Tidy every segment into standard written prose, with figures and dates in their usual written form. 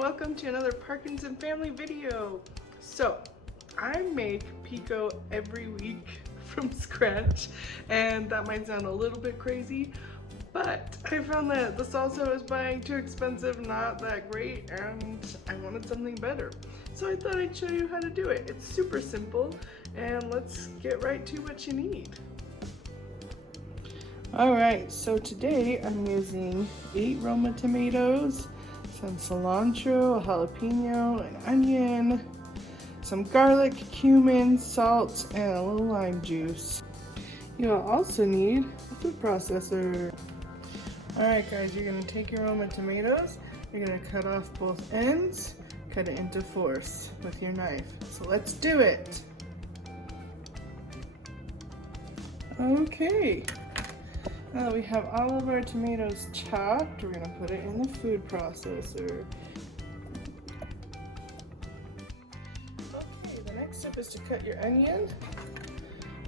welcome to another Parkinson family video. So, I make pico every week from scratch, and that might sound a little bit crazy, but I found that the salsa I was buying too expensive, not that great, and I wanted something better. So I thought I'd show you how to do it. It's super simple, and let's get right to what you need. Alright, so today I'm using 8 Roma tomatoes, some cilantro, a jalapeno, an onion, some garlic, cumin, salt, and a little lime juice. You'll also need a food processor. Alright guys, you're going to take your Roma tomatoes, you're going to cut off both ends, cut it into fourths with your knife. So let's do it! Okay. Now that we have all of our tomatoes chopped, we're going to put it in the food processor. Okay, the next step is to cut your onion.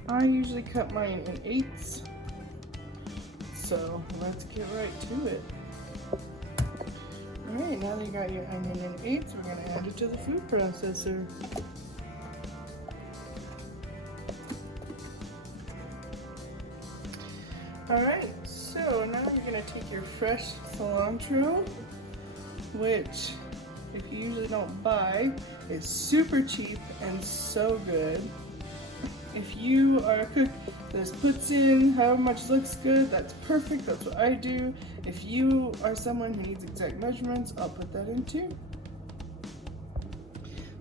I usually cut mine in 8s. So let's get right to it. Alright, now that you got your onion in 8s, we're going to add it to the food processor. Alright, so now you're going to take your fresh cilantro, which, if you usually don't buy, is super cheap and so good. If you are a cook that just puts in however much looks good, that's perfect, that's what I do. If you are someone who needs exact measurements, I'll put that in too.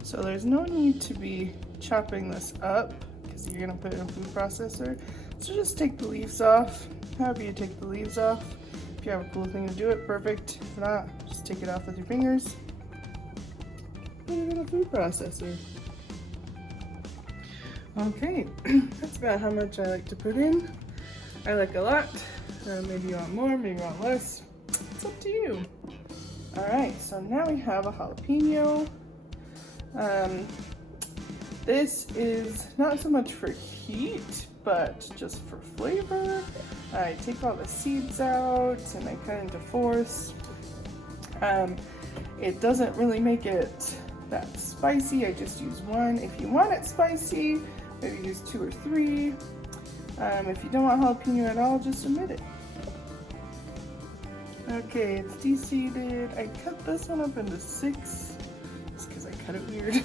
So there's no need to be chopping this up, because you're going to put it in a food processor. So just take the leaves off, however you take the leaves off. If you have a cool thing to do it, perfect. If not, just take it off with your fingers. Put it in a food processor. Okay, that's about how much I like to put in. I like a lot. Maybe you want more, maybe you want less. It's up to you. Alright, so now we have a jalapeno. This is not so much for heat, but just for flavor. I take all the seeds out and I cut into fourths. It doesn't really make it that spicy. I just use 1. If you want it spicy, maybe use 2 or 3. If you don't want jalapeno at all, just omit it. Okay, it's de-seeded. I cut this one up into 6 just because I cut it weird.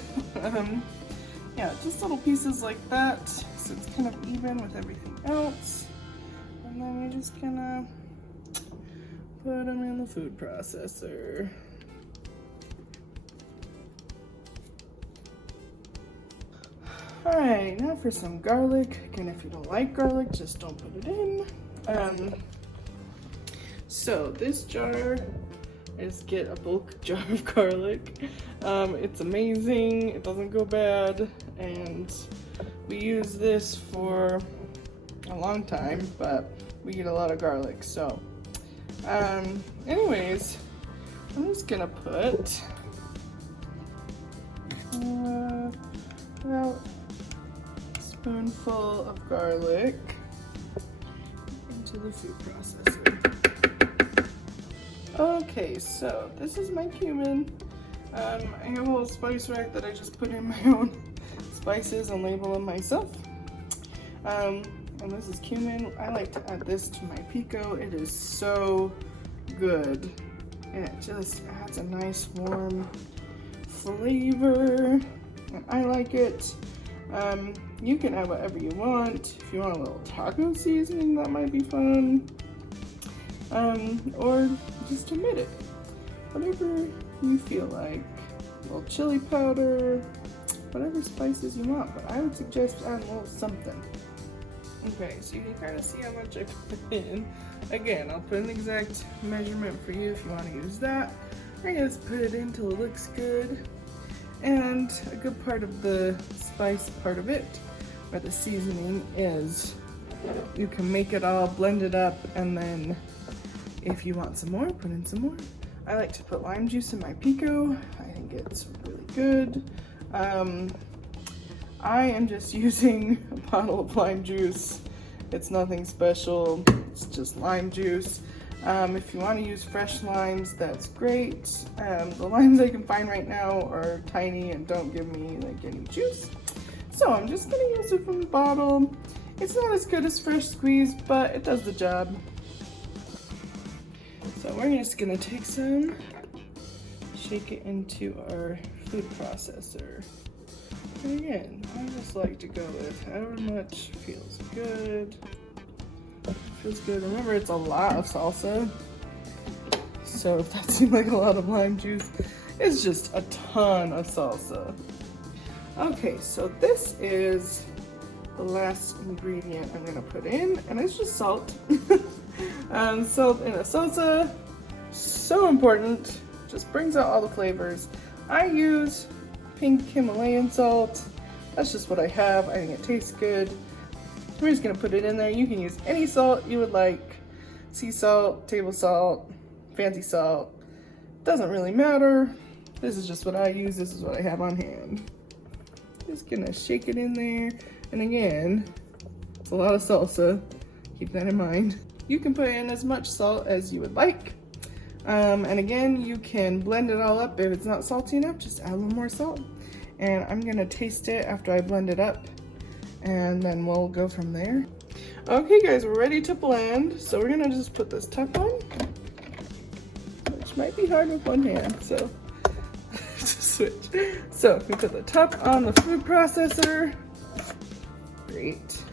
Yeah, just little pieces like that, so it's kind of even with everything else. And then you're just gonna put them in the food processor. Alright, now for some garlic. Again, if you don't like garlic, just don't put it in. So this jar is get a bulk jar of garlic. It's amazing, it doesn't go bad, and we use this for a long time, but we eat a lot of garlic. So anyways, I'm just gonna put about a spoonful of garlic into the food processor. Okay, so this is my cumin. I have a little spice rack that I just put in my own spices and label them myself. And this is cumin. I like to add this to my pico. It is so good. And it just adds a nice warm flavor. And I like it. You can add whatever you want. If you want a little taco seasoning, that might be fun. Or just omit it. Whatever you feel like. A little chili powder, whatever spices you want, but I would suggest add a little something. Okay, so you can kind of see how much I put in. Again, I'll put an exact measurement for you if you want to use that. I just put it in till it looks good. And a good part of the spice part of it, or the seasoning, is you can make it all, blend it up, and then if you want some more, put in some more. I like to put lime juice in my pico. I think it's really good. I am just using a bottle of lime juice. It's nothing special. It's just lime juice. If you want to use fresh limes, that's great. The limes I can find right now are tiny and don't give me like any juice. So I'm just gonna use it from the bottle. It's not as good as fresh squeezed, but it does the job. So we're just gonna take some, shake it into our food processor. And again, I just like to go with however much feels good. Feels good. Remember, it's a lot of salsa. So if that seemed like a lot of lime juice, it's just a ton of salsa. Okay, so this is the last ingredient I'm gonna put in, and it's just salt. Salt in a salsa, so important. Just brings out all the flavors. I use pink Himalayan salt. That's just what I have. I think it tastes good. We're just gonna put it in there. You can use any salt you would like. Sea salt, table salt, fancy salt. Doesn't really matter. This is just what I use. This is what I have on hand. Just gonna shake it in there. And again, it's a lot of salsa. Keep that in mind. You can put in as much salt as you would like. And again, you can blend it all up. If it's not salty enough, just add a little more salt. And I'm gonna taste it after I blend it up, and then we'll go from there. Okay guys, we're ready to blend. So we're gonna just put this top on, which might be hard with one hand, so switch. So we put the top on the food processor. Great.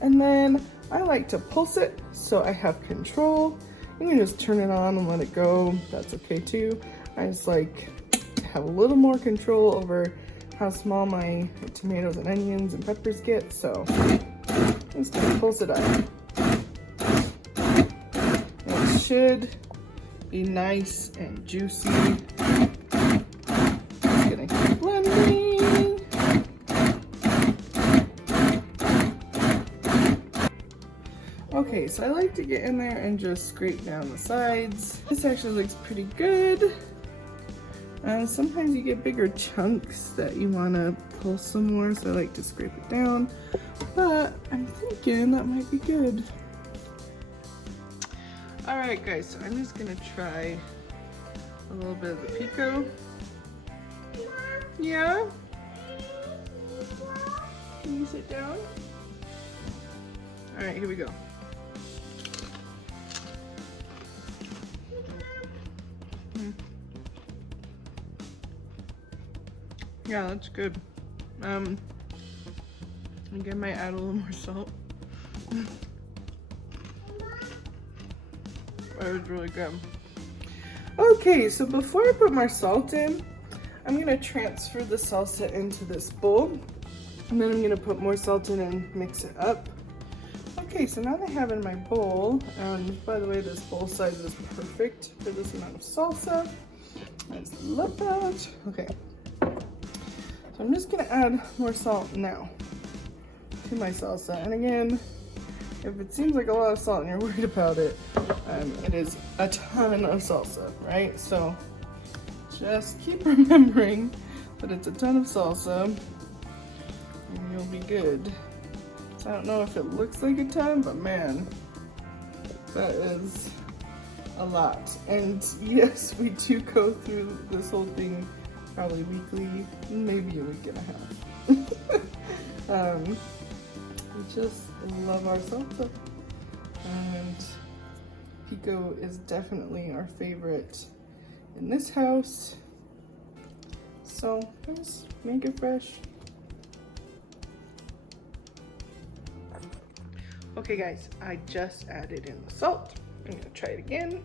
And then I like to pulse it so I have control. You can just turn it on and let it go. That's okay too. I just like to have a little more control over how small my tomatoes and onions and peppers get. So I'm just gonna pulse it up. It should be nice and juicy. Just gonna keep blending. Okay, so I like to get in there and just scrape down the sides. This actually looks pretty good. Sometimes you get bigger chunks that you want to pull some more, so I like to scrape it down. But I'm thinking that might be good. Alright guys, so I'm just gonna try a little bit of the pico. Yeah? Can you sit down? Alright, here we go. Yeah, that's good. I think I might add a little more salt. That was really good. Okay, so before I put more salt in, I'm gonna transfer the salsa into this bowl, and then I'm gonna put more salt in and mix it up. Okay, so now that I have in my bowl, and by the way, this bowl size is perfect for this amount of salsa. I just love that. Okay. So I'm just gonna add more salt now to my salsa. And again, if it seems like a lot of salt and you're worried about it, it is a ton of salsa, right? So just keep remembering that it's a ton of salsa and you'll be good. So I don't know if it looks like a ton, but man, that is a lot. And yes, we do go through this whole thing probably weekly, maybe a week and a half. We just love our salsa, and pico is definitely our favorite in this house. So just make it fresh. Okay guys, I just added in the salt. I'm gonna try it again.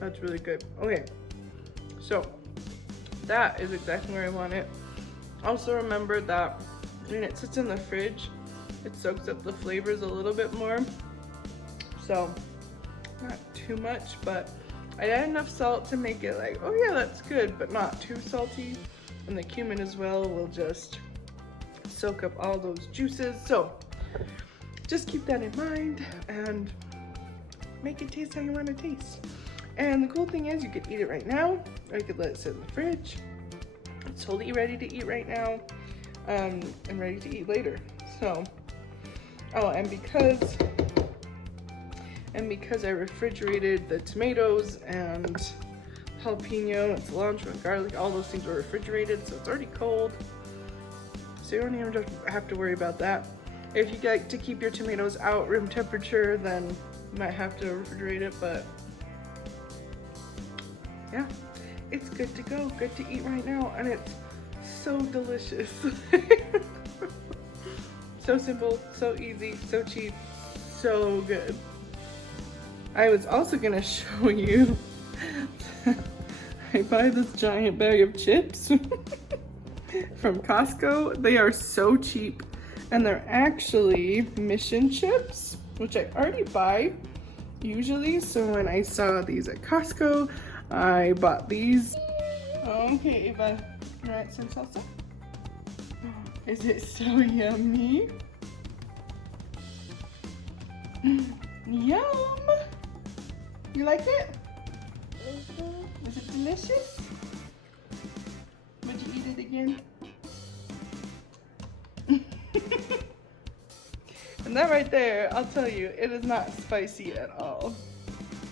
That's really good. Okay, so that is exactly where I want it. Also remember that when it sits in the fridge, it soaks up the flavors a little bit more. So not too much, but I add enough salt to make it like, oh yeah, that's good, but not too salty. And the cumin as well will just soak up all those juices. So just keep that in mind and make it taste how you want to taste. And the cool thing is you could eat it right now, or you could let it sit in the fridge. It's totally ready to eat right now, and ready to eat later. So, oh, and because I refrigerated the tomatoes and jalapeno and cilantro and garlic, all those things were refrigerated, so it's already cold. So you don't even have to worry about that. If you like to keep your tomatoes out room temperature, then you might have to refrigerate it, but yeah, it's good to go, good to eat right now, and it's so delicious. So simple, so easy, so cheap, so good. I was also gonna show you, I buy this giant bag of chips from Costco. They are so cheap, and they're actually mission chips, which I already buy usually. So when I saw these at Costco, I bought these. Okay, Eva, you want some salsa? Is it so yummy? Yum! You like it? Is it delicious? Would you eat it again? And that right there, I'll tell you, it is not spicy at all.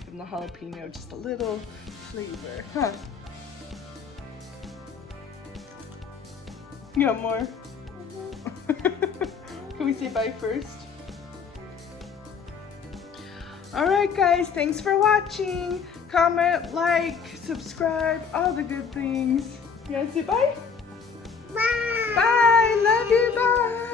Give the jalapeno just a little flavor, huh? You want more? Can we say bye first? Alright guys, thanks for watching. Comment, like, subscribe, all the good things. You wanna say bye? Bye. Bye, love you, bye.